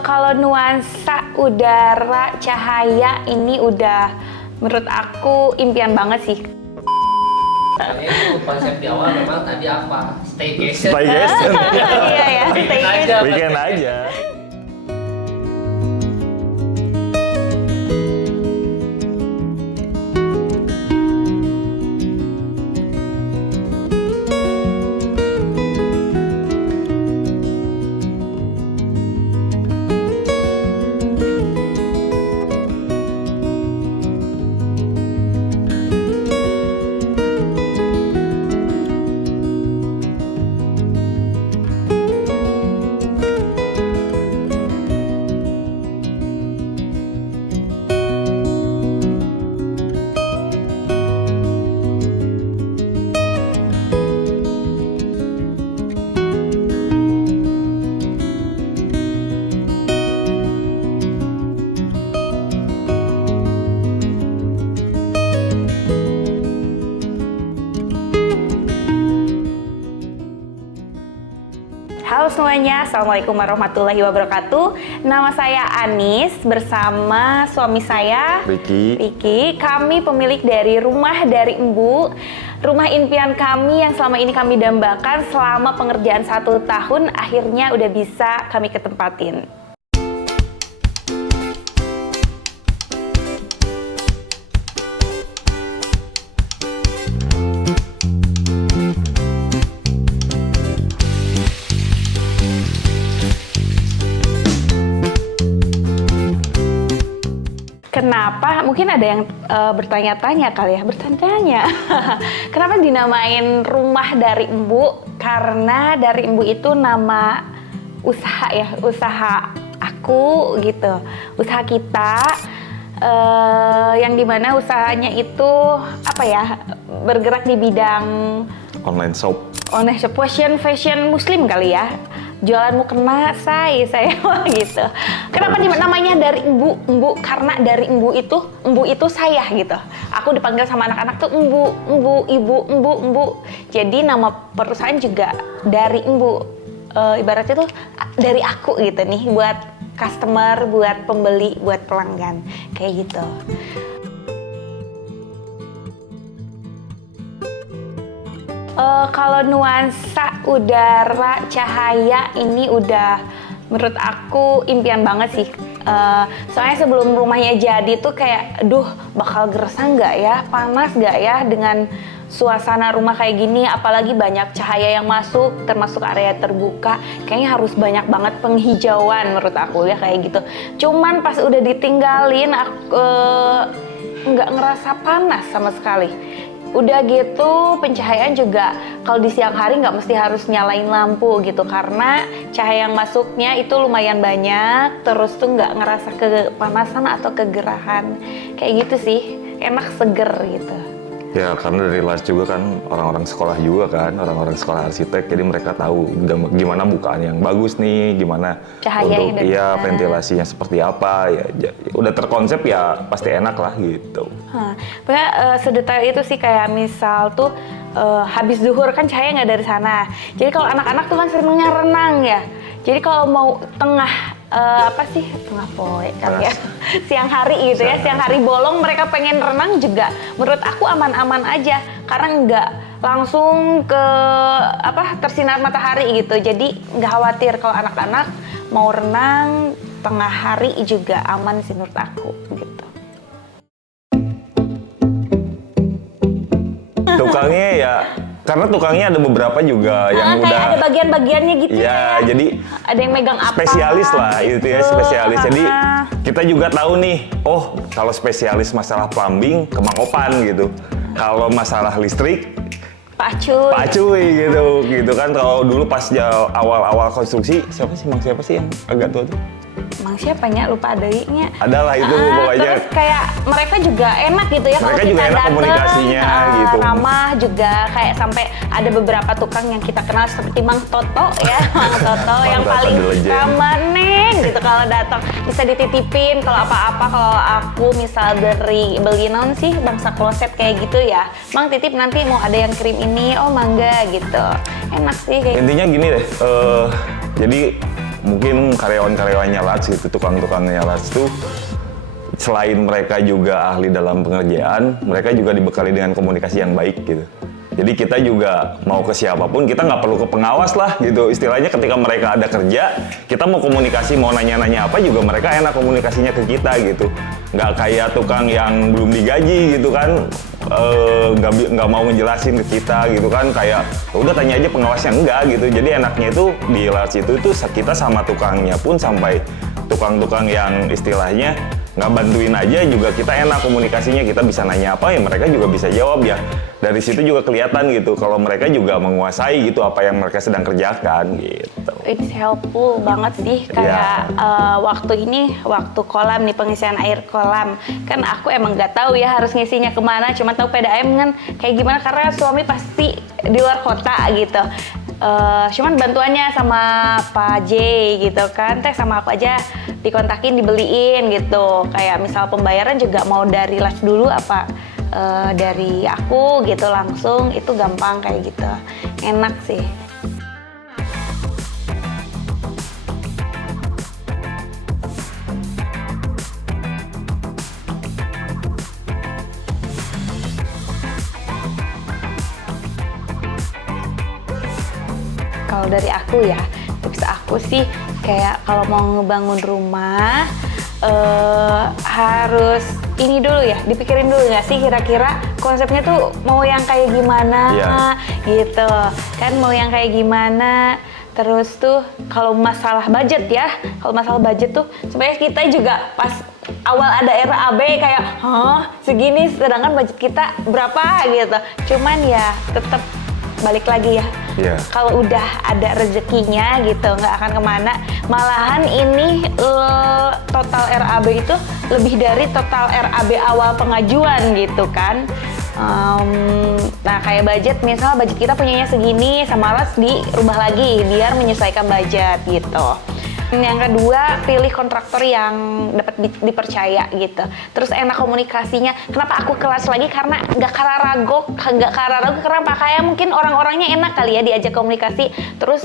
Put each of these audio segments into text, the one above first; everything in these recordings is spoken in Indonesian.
Kalau nuansa udara, cahaya ini udah menurut aku impian banget sih. Kayaknya itu konsep di awal memang tadi apa? Staycation. Staycation. Iya ya, Weekend staycation. aja. Weekend aja. Halo semuanya, Assalamualaikum warahmatullahi wabarakatuh. Nama saya Anis bersama suami saya Ricky. Kami pemilik dari Rumah Dari Embu, rumah impian kami yang selama ini kami dambakan selama pengerjaan 1 tahun, akhirnya udah bisa kami ketempatin. Kenapa? Mungkin ada yang bertanya-tanya kali ya, bertanya-tanya. Kenapa dinamain Rumah Dari Embu? Karena Dari Embu itu nama usaha ya, usaha aku gitu, usaha kita. Yang dimana usahanya itu apa ya, bergerak di bidang Online shop. fashion muslim kali ya. Jualanmu kena saya mah gitu. Kenapa namanya Dari Embu? Karena dari embu itu saya gitu. Aku dipanggil sama anak-anak tuh embu, ibu, embu. Jadi nama perusahaan juga Dari Embu. Ibaratnya tuh dari aku gitu nih, buat customer, buat pembeli, buat pelanggan kayak gitu. Kalau nuansa udara, cahaya ini udah menurut aku impian banget sih. Soalnya sebelum rumahnya jadi tuh kayak, aduh bakal gersang nggak ya, panas nggak ya dengan suasana rumah kayak gini, apalagi banyak cahaya yang masuk, termasuk area terbuka, kayaknya harus banyak banget penghijauan menurut aku ya kayak gitu. Cuman pas udah ditinggalin, aku nggak ngerasa panas sama sekali. Udah gitu pencahayaan juga kalau di siang hari nggak mesti harus nyalain lampu gitu, karena cahaya yang masuknya itu lumayan banyak, terus tuh nggak ngerasa kepanasan atau kegerahan kayak gitu sih, enak seger gitu. Ya karena dari las juga kan orang-orang sekolah juga kan, orang-orang sekolah arsitek, jadi mereka tahu gimana bukaan yang bagus nih, gimana Cahaya untuk ventilasinya seperti apa, ya udah terkonsep ya pasti enak lah gitu. Pokoknya sedetail itu sih, kayak misal tuh habis zuhur kan cahaya nggak dari sana. Jadi kalau anak-anak tuh kan seringnya renang ya. Jadi kalau mau tengah tengah poe kali ya, siang hari gitu ya, siang hari bolong mereka pengen renang juga, menurut aku aman-aman aja karena nggak langsung ke tersinar matahari gitu. Jadi nggak khawatir kalau anak-anak mau renang tengah hari juga aman sih menurut aku gitu. Tukangnya ya, karena tukangnya ada beberapa juga yang kayak udah ada bagian-bagiannya gitu ya. Jadi ada yang megang apa? spesialis lah itu ya, spesialis. Jadi kita juga tahu nih, oh kalau spesialis masalah plumbing ke Mang Opan gitu. Kalau masalah listrik Pak Cuy gitu kan. Kalau dulu pas awal-awal konstruksi siapa sih yang agak tua tuh? Emang siapanya, lupa adanya. Adalah itu pokoknya. Terus kayak mereka juga enak gitu ya, kalau Mereka kita juga enak dateng, komunikasinya gitu. ramah juga, kayak sampai ada beberapa tukang yang kita kenal seperti Mang Toto ya, Mang Toto yang Mang Toto paling the legend. ramah neng gitu, kalau datang bisa dititipin kalau apa-apa. Kalau aku misal beli non sih bangsa kloset kayak gitu ya, Mang titip nanti mau ada yang kirim ini, oh mangga gitu, enak sih kayak Intinya gini deh, jadi mungkin karyawan-karyawannya Lats gitu, tukang-tukangnya Lats tuh selain mereka juga ahli dalam pengerjaan, mereka juga dibekali dengan komunikasi yang baik gitu. Jadi kita juga mau ke siapapun, kita nggak perlu ke pengawas lah gitu. Istilahnya ketika mereka ada kerja, kita mau komunikasi, mau nanya-nanya apa juga mereka enak komunikasinya ke kita gitu. Nggak kayak tukang yang belum digaji gitu kan, nggak mau ngejelasin ke kita gitu kan. Kayak udah tanya aja pengawasnya, enggak gitu. Jadi enaknya itu di Lats itu kita sama tukangnya pun sampai tukang-tukang yang istilahnya nggak bantuin aja juga kita enak komunikasinya, kita bisa nanya apa ya mereka juga bisa jawab ya. Dari situ juga kelihatan gitu kalau mereka juga menguasai gitu apa yang mereka sedang kerjakan gitu. It's helpful banget sih kayak waktu kolam nih, pengisian air kolam kan aku emang nggak tahu ya harus ngisinya kemana, cuma tahu PDAM kan kayak gimana karena suami pasti di luar kota gitu. Cuman bantuannya sama Pak J gitu kan, sama aku aja dikontakin dibeliin gitu. Kayak misal pembayaran juga mau dari Lats dulu apa dari aku gitu langsung, itu gampang kayak gitu, enak sih. Kalau dari aku ya, tips aku sih kayak kalau mau ngebangun rumah harus ini dulu ya, dipikirin dulu nggak sih kira-kira konsepnya tuh mau yang kayak gimana gitu kan, mau yang kayak gimana. Terus tuh kalau masalah budget ya, kalau masalah budget tuh sebenarnya kita juga pas awal ada RAB kayak segini, sedangkan budget kita berapa gitu. Cuman ya tetap balik lagi ya. Kalau udah ada rezekinya gitu, nggak akan kemana. Malahan ini total RAB itu lebih dari total RAB awal pengajuan gitu kan. Nah kayak budget, misal budget kita punyanya segini, sama Lats dirubah lagi biar menyesuaikan budget gitu. Yang kedua, pilih kontraktor yang dapat dipercaya gitu. Terus enak komunikasinya. Kenapa aku ke Lats lagi? Karena nggak ragu karena pakaian mungkin orang-orangnya enak kali ya diajak komunikasi. Terus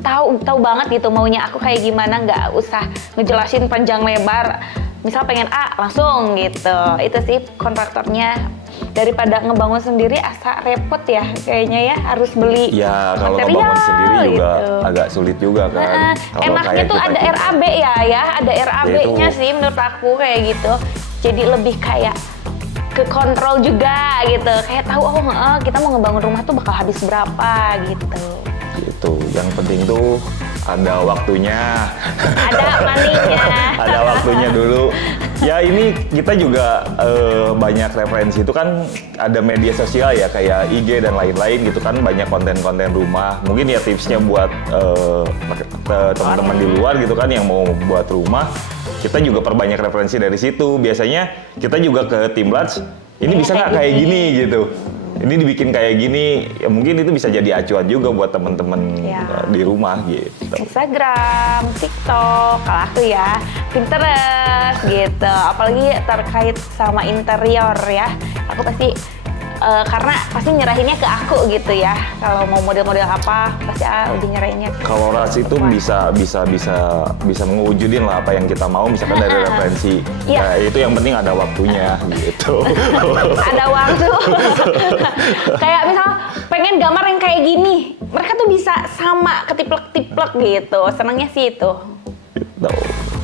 tahu banget gitu maunya aku kayak gimana, nggak usah ngejelasin panjang lebar. Misal pengen A langsung gitu. Itu sih kontraktornya. Daripada ngebangun sendiri asa repot ya kayaknya ya, harus beli kalau material ngebangun sendiri juga gitu. agak sulit juga kan. Enaknya tuh ada RAB ya, ada RAB-nya sih menurut aku kayak gitu. Jadi lebih kayak ke kontrol juga gitu, kayak tahu kita mau ngebangun rumah tuh bakal habis berapa gitu. Gitu, yang penting tuh ada waktunya. Ada maninya. Ada waktunya dulu. Ya ini kita juga banyak referensi itu kan, ada media sosial ya kayak IG dan lain-lain gitu kan, banyak konten-konten rumah. Mungkin ya tipsnya buat teman-teman di luar gitu kan yang mau buat rumah, kita juga perbanyak referensi dari situ. Biasanya kita juga ke tim Lats, ini bisa nggak kayak gini gitu. Ini dibikin kayak gini, ya mungkin itu bisa jadi acuan juga buat teman-teman di rumah gitu. Instagram, TikTok, kalau aku ya, Pinterest gitu. Apalagi terkait sama interior ya, aku pasti karena pasti nyerahinnya ke aku gitu ya. Kalau mau model-model apa, pasti udah nyerahinnya. Kalau Lats itu bisa mewujudin lah apa yang kita mau, misalkan dari referensi. Ya itu yang penting ada waktunya gitu. Ada waktu. Kayak misal pengen gambar yang kayak gini, mereka tuh bisa sama ketiplek-tiplek gitu. Senangnya sih itu. Gitu.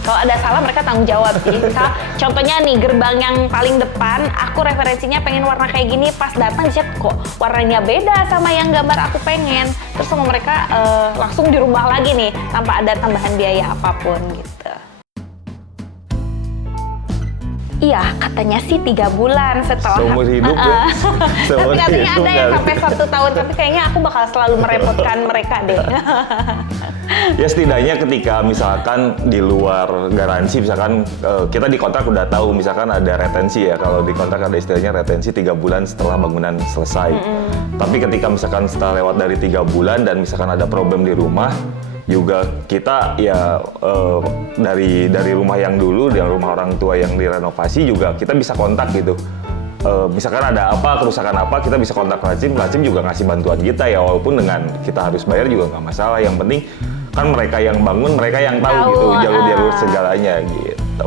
Kalau ada salah mereka tanggung jawab sih. Misal contohnya nih gerbang yang paling depan, aku referensinya pengen warna kayak gini, pas datang chat kok warnanya beda sama yang gambar aku pengen. Terus sama mereka langsung dirubah lagi nih tanpa ada tambahan biaya apapun gitu. Iya, katanya sih 3 bulan setelah seumur hidup ya. Tapi katanya ada yang sampai 1 tahun, tapi kayaknya aku bakal selalu merepotkan mereka deh. Ya setidaknya ketika misalkan di luar garansi, misalkan kita di kontrak udah tahu misalkan ada retensi ya, kalau di kontrak ada istilahnya retensi 3 bulan setelah bangunan selesai. Tapi ketika misalkan setelah lewat dari 3 bulan dan misalkan ada problem di rumah, juga kita ya dari rumah yang dulu, dari rumah orang tua yang direnovasi juga kita bisa kontak gitu. Misalkan ada apa, kerusakan apa, kita bisa kontak Lats juga ngasih bantuan kita ya, walaupun dengan kita harus bayar juga nggak masalah. Yang penting kan mereka yang bangun, mereka yang tahu, Tahu, gitu jalur-jalur ah. segalanya gitu.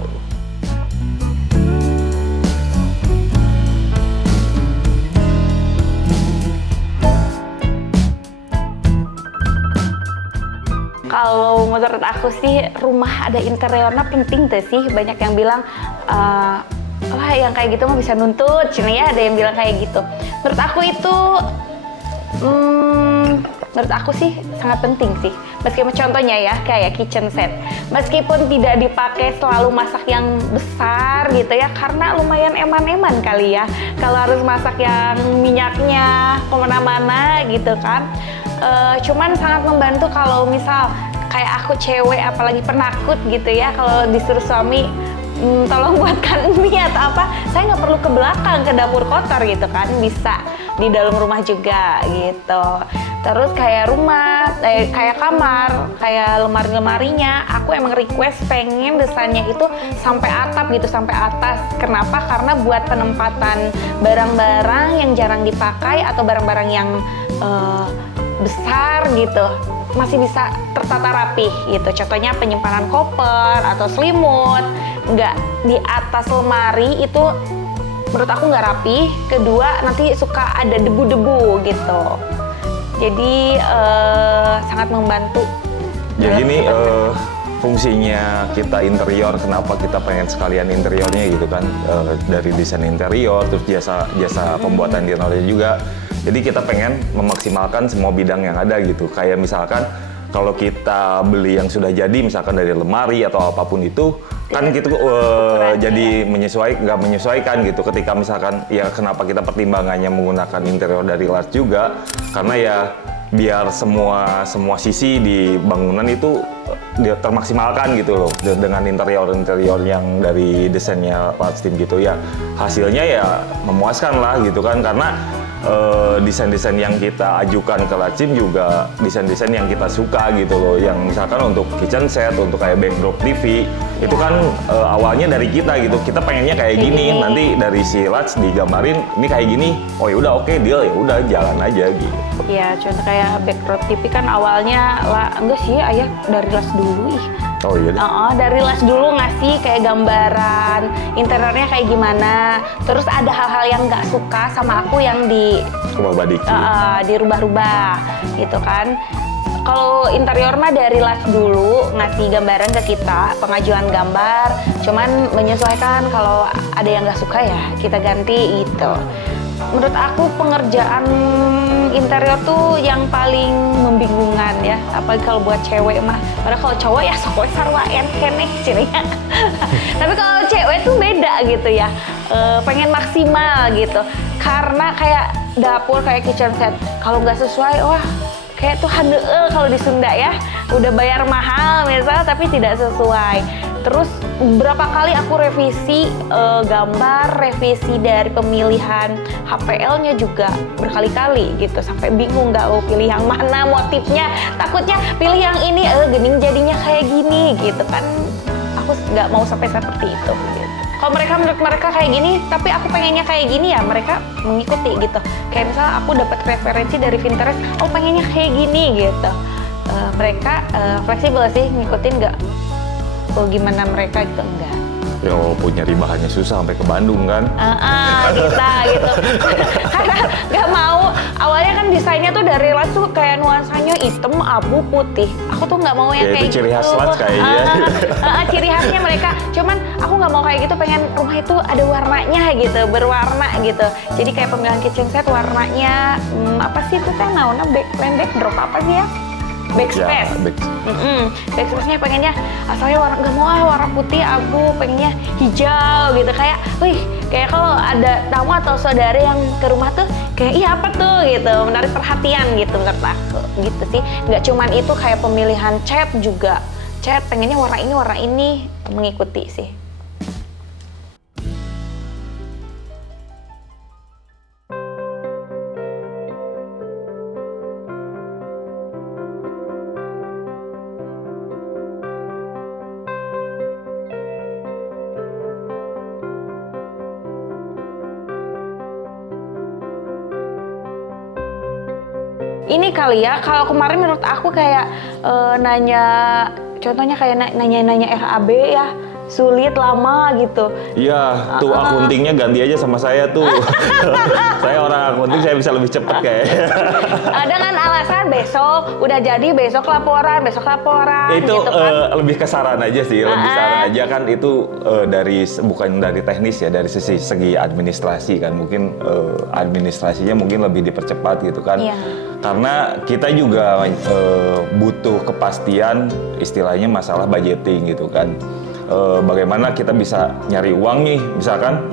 Kalau menurut aku sih rumah ada interiornya penting tuh sih. Banyak yang bilang wah yang kayak gitu mah bisa nuntut, cini ya ada yang bilang kayak gitu. Menurut aku itu menurut aku sih sangat penting sih. Meskipun contohnya ya kayak kitchen set, meskipun tidak dipakai selalu masak yang besar gitu ya, karena lumayan eman-eman kali ya. Kalau harus masak yang minyaknya kemana-mana gitu kan. Cuman sangat membantu kalau misal kayak aku cewek apalagi penakut gitu ya, kalau disuruh suami tolong buatkan mie atau apa, saya nggak perlu ke belakang ke dapur kotor gitu kan, bisa di dalam rumah juga gitu. Terus kayak rumah, kayak kamar, kayak lemari-lemarinya, aku emang request pengen desainnya itu sampai atap gitu, sampai atas. Kenapa? Karena buat penempatan barang-barang yang jarang dipakai atau barang-barang yang besar gitu masih bisa tertata rapih gitu. Contohnya penyimpanan koper atau selimut, nggak di atas lemari itu menurut aku nggak rapi. Kedua nanti suka ada debu-debu gitu. Jadi sangat membantu. Jadi ini fungsinya kita interior, kenapa kita pengen sekalian interiornya gitu kan, dari desain interior, terus jasa pembuatan di interior juga. Jadi kita pengen memaksimalkan semua bidang yang ada gitu. Kayak misalkan kalau kita beli yang sudah jadi, misalkan dari lemari atau apapun itu, kan gitu jadi nggak menyesuaikan gitu. Ketika misalkan ya kenapa kita pertimbangannya menggunakan interior dari large juga, karena ya biar semua sisi di bangunan itu dia termaksimalkan gitu loh dengan interior yang dari desainnya large team gitu ya. Hasilnya ya memuaskan lah gitu kan, karena desain-desain yang kita ajukan ke Lacim juga desain-desain yang kita suka gitu loh, yang misalkan untuk kitchen set, untuk kayak backdrop TV itu kan awalnya dari kita gitu, kita pengennya kayak gini, nanti dari si Lac digambarin ini kayak gini, oh ya udah oke, deal, ya udah jalan aja gitu. Ya contoh kayak backdrop TV kan awalnya enggak sih ayah dari las dulu ih. Oh iya deh. Dari las dulu ngasih kayak gambaran interiornya kayak gimana. Terus ada hal-hal yang nggak suka sama aku yang dirubah-rubah gitu kan. Kalau interior mah dari las dulu ngasih gambaran ke kita, pengajuan gambar. Cuman menyesuaikan kalau ada yang nggak suka ya kita ganti gitu. Menurut aku pengerjaan interior tuh yang paling membingungkan ya, apalagi kalau buat cewek mah. Padahal kalau cowok ya sok we sarua keneh cirinya. Tapi kalau cewek tuh beda gitu ya, pengen maksimal gitu. Karena kayak dapur kayak kitchen set, kalau nggak sesuai, wah kayak tuh handeueul kalau di Sunda ya. Udah bayar mahal misalnya tapi tidak sesuai. Terus berapa kali aku revisi gambar, revisi dari pemilihan HPL-nya juga berkali-kali gitu, sampai bingung nggak pilih yang mana motifnya, takutnya pilih yang ini gening jadinya kayak gini gitu kan, aku nggak mau sampai seperti itu gitu. Kalau menurut mereka kayak gini, tapi aku pengennya kayak gini ya mereka mengikuti gitu. Kayak misalnya aku dapat referensi dari Pinterest, oh pengennya kayak gini gitu. Mereka fleksibel sih, ngikutin nggak gimana mereka gitu, enggak. Ya walaupun nyari bahannya susah sampai ke Bandung kan. Kita gitu. Karena nggak mau, awalnya kan desainnya tuh dari las tuh kayak nuansanya hitam, abu, putih. Aku tuh nggak mau yang Ya, kayak itu ciri gitu. khas las kayaknya. Ciri khasnya mereka. Cuman aku nggak mau kayak gitu, pengen rumah itu ada warnanya gitu, berwarna gitu. Jadi kayak pemilihan kitchen set warnanya apa sih itu teh naona backdrop apa sih ya? Backspace. Ya, Backspace-nya pengennya asalnya warna, nggak mau warna putih abu, pengennya hijau gitu, kayak kayak kalau ada tamu atau saudara yang ke rumah tuh kayak iya apa tuh gitu, menarik perhatian gitu menurut aku gitu sih. Nggak cuman itu, kayak pemilihan cat juga, cat pengennya warna ini mengikuti sih. ini kali ya, kalau kemarin menurut aku kayak nanya, contohnya kayak nanya-nanya RAB ya, sulit, lama gitu. Iya, tuh akuntingnya ganti aja sama saya tuh. Saya orang akunting, saya bisa lebih cepet kayaknya. Dengan alasan besok udah jadi, besok laporan Itu gitu kan. lebih ke saran aja sih, lebih saran aja kan itu bukan dari teknis ya, dari segi administrasi kan, mungkin administrasinya mungkin lebih dipercepat gitu kan. Iya. Karena kita juga butuh kepastian, istilahnya masalah budgeting gitu kan. Bagaimana kita bisa nyari uang nih, misalkan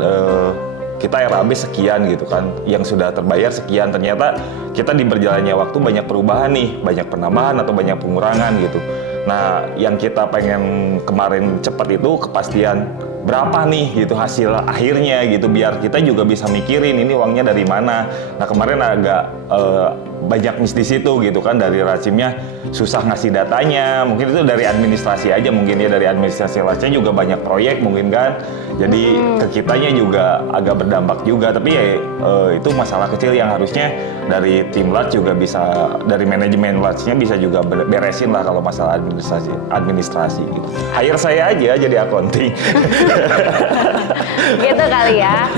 kita RAB sekian gitu kan, yang sudah terbayar sekian, ternyata kita di berjalannya waktu banyak perubahan nih, banyak penambahan atau banyak pengurangan gitu. Nah, yang kita pengen kemarin cepat itu kepastian berapa nih gitu hasil akhirnya gitu, biar kita juga bisa mikirin ini uangnya dari mana. Nah, kemarin agak banyak miss di situ gitu kan, dari Ratsimnya susah ngasih datanya, mungkin itu dari administrasi aja, mungkin ya dari administrasi Latsnya juga banyak proyek mungkin kan, jadi ke kitanya juga agak berdampak juga, tapi ya itu masalah kecil yang harusnya dari tim Lats juga bisa, dari manajemen Latsnya bisa juga beresin lah kalau masalah administrasi gitu. Hire saya aja jadi accounting. Gitu kali ya,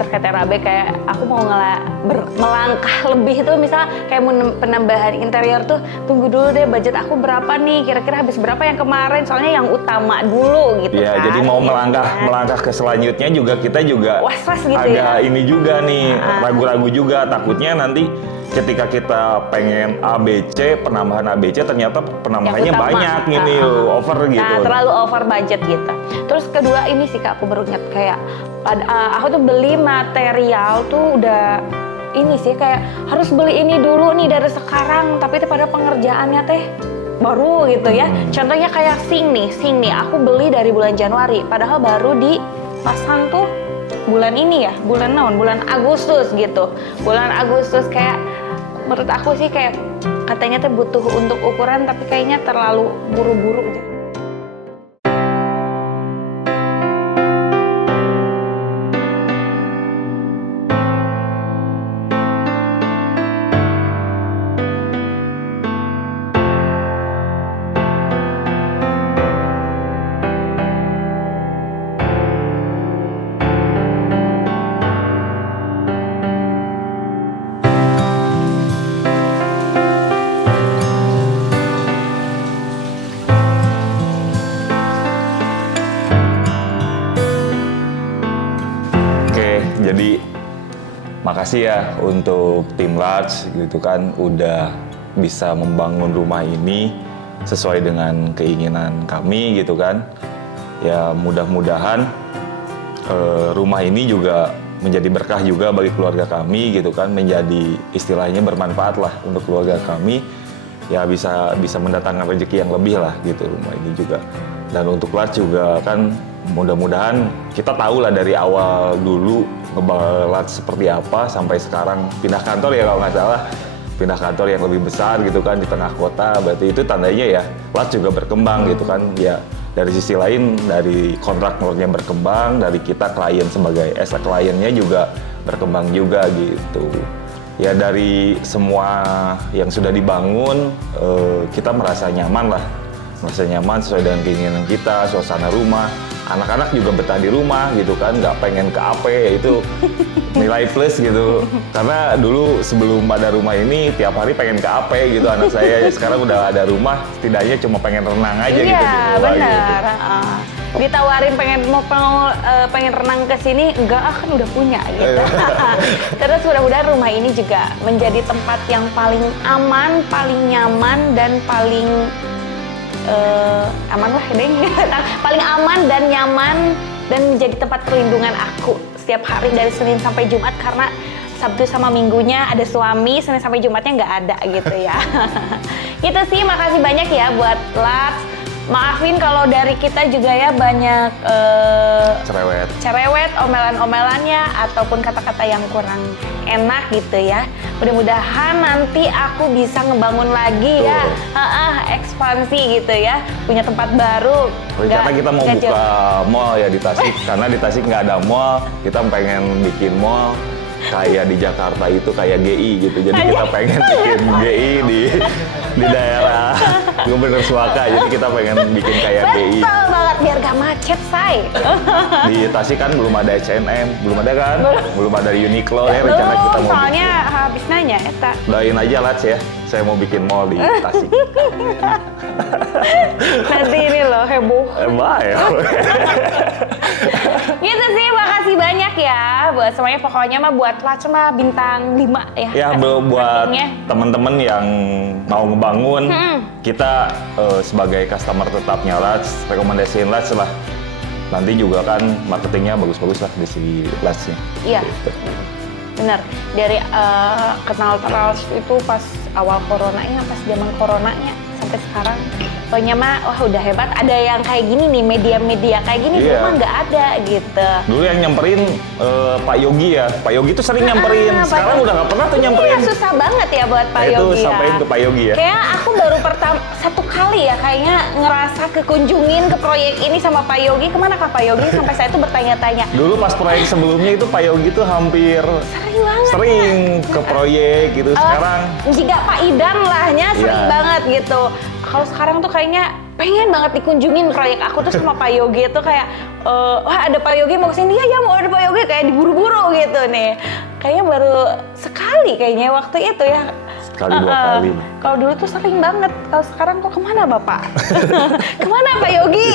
terkait RAB kayak aku mau melangkah lebih tuh, misal kayak penambahan interior tuh, tunggu dulu deh budget aku berapa nih, kira-kira habis berapa yang kemarin, soalnya yang utama dulu gitu ya, kan. jadi mau melangkah ke selanjutnya juga kita juga was-was gitu agak ya. ini juga nih, ragu-ragu juga, takutnya nanti ketika kita pengen ABC, penambahan ABC ternyata penambahannya banyak ini over gitu. Nah, terlalu over budget gitu. Terus kedua ini sih Kak, aku baru ingat kayak aku tuh beli material tuh udah ini sih, kayak harus beli ini dulu nih dari sekarang, tapi itu pada pengerjaannya teh baru gitu ya. Contohnya kayak sink nih, aku beli dari bulan Januari, padahal baru dipasang tuh bulan ini ya, bulan Agustus gitu. Bulan Agustus, kayak menurut aku sih kayak katanya tuh butuh untuk ukuran, tapi kayaknya terlalu buru-buru. Jadi makasih ya untuk tim Lats gitu kan, udah bisa membangun rumah ini sesuai dengan keinginan kami gitu kan. Ya mudah-mudahan rumah ini juga menjadi berkah juga bagi keluarga kami gitu kan, menjadi istilahnya bermanfaat lah untuk keluarga kami. Ya bisa mendatangkan rezeki yang lebih lah gitu rumah ini juga. Dan untuk Lats juga kan mudah-mudahan kita tahu lah dari awal dulu Lats seperti apa sampai sekarang pindah kantor ya, kalau nggak salah pindah kantor yang lebih besar gitu kan di tengah kota, berarti itu tandanya ya Lats juga berkembang gitu kan. Ya dari sisi lain, dari kontraktornya berkembang, dari kita klien sebagai kliennya juga berkembang juga gitu. Ya dari semua yang sudah dibangun kita merasa nyaman lah, merasa nyaman sesuai dengan keinginan kita, suasana rumah. Anak-anak juga betah di rumah gitu kan, nggak pengen ke AP, ya itu nilai plus gitu. Karena dulu sebelum ada rumah ini tiap hari pengen ke AP gitu anak saya. Sekarang udah ada rumah, setidaknya cuma pengen renang aja gitu. Iya benar. Gitu. Ditawarin pengen renang ke sini, enggak kan udah punya gitu. Terus mudah-mudahan rumah ini juga menjadi tempat yang paling aman, paling nyaman, dan paling aman lah deh. Paling aman dan nyaman, dan menjadi tempat perlindungan aku setiap hari dari Senin sampai Jumat, karena Sabtu sama Minggunya ada suami, Senin sampai Jumatnya nggak ada gitu ya. Gitu sih, makasih banyak ya buat Lats. Maafin kalau dari kita juga ya banyak cerewet, omelan-omelannya ataupun kata-kata yang kurang enak gitu ya. Mudah-mudahan nanti aku bisa ngebangun lagi ya, ekspansi gitu ya, punya tempat baru. Karena kita mau buka mall ya di Tasik, karena di Tasik nggak ada mall, kita pengen bikin mall. kayak di Jakarta itu kayak GI gitu. Jadi kita pengen bikin GI di daerah Gubernur Suaka. Jadi kita pengen bikin kayak GI. Betul banget, biar gak macet, say. Di Tasik kan belum ada H&M, belum ada kan? Belum ada Uniqlo ya, rencana kita Belum, mau soalnya bikin. habis nanya, Eta. Doain aja Lats ya, saya mau bikin mall di Tasik. Nanti ini loh, heboh. Baik. Gitu sih, makasih banyak ya buat semuanya. Pokoknya mah buat Lats mah bintang 5 ya. Ya buat rankingnya. teman-teman yang mau ngebangun, kita sebagai customer tetapnya Lats, rekomendasiin Lats lah. Nanti juga kan marketingnya bagus-bagus lah di si Latsnya. Iya. Gitu. Bener, dari kenal Lats itu pas awal coronanya, pas zaman coronanya sampai sekarang. Pokoknya mah, wah udah hebat. Ada yang kayak gini nih, media-media kayak gini Iya. memang nggak ada gitu. Dulu yang nyamperin Pak Yogi ya, Pak Yogi tuh sering nyamperin. Pak Sekarang Yogi. udah nggak pernah tuh Iya, nyamperin. susah banget ya buat Pak Nah, itu Yogi ya. sampein ke Pak Yogi ya. Kayak aku baru satu kali ya kayaknya ngerasa kekunjungin ke proyek ini sama Pak Yogi. Kemana Kak Pak Yogi? Sampai saya tuh bertanya-tanya. Dulu pas proyek sebelumnya itu Pak Yogi tuh hampir Sering banget. sering ke proyek gitu. Sekarang Jika Pak Idan lahnya sering Iya. banget gitu. Kalau sekarang tuh kayaknya pengen banget dikunjungin proyek aku tuh sama Pak Yogi itu kayak wah ada Pak Yogi mau kesini ya mau ada Pak Yogi kayak diburu-buru gitu nih. Kayaknya baru sekali kayaknya waktu itu ya. Sekali, 2 kali. Kalau dulu tuh sering banget. Kalau sekarang kok kemana Bapak? Kemana Pak Yogi?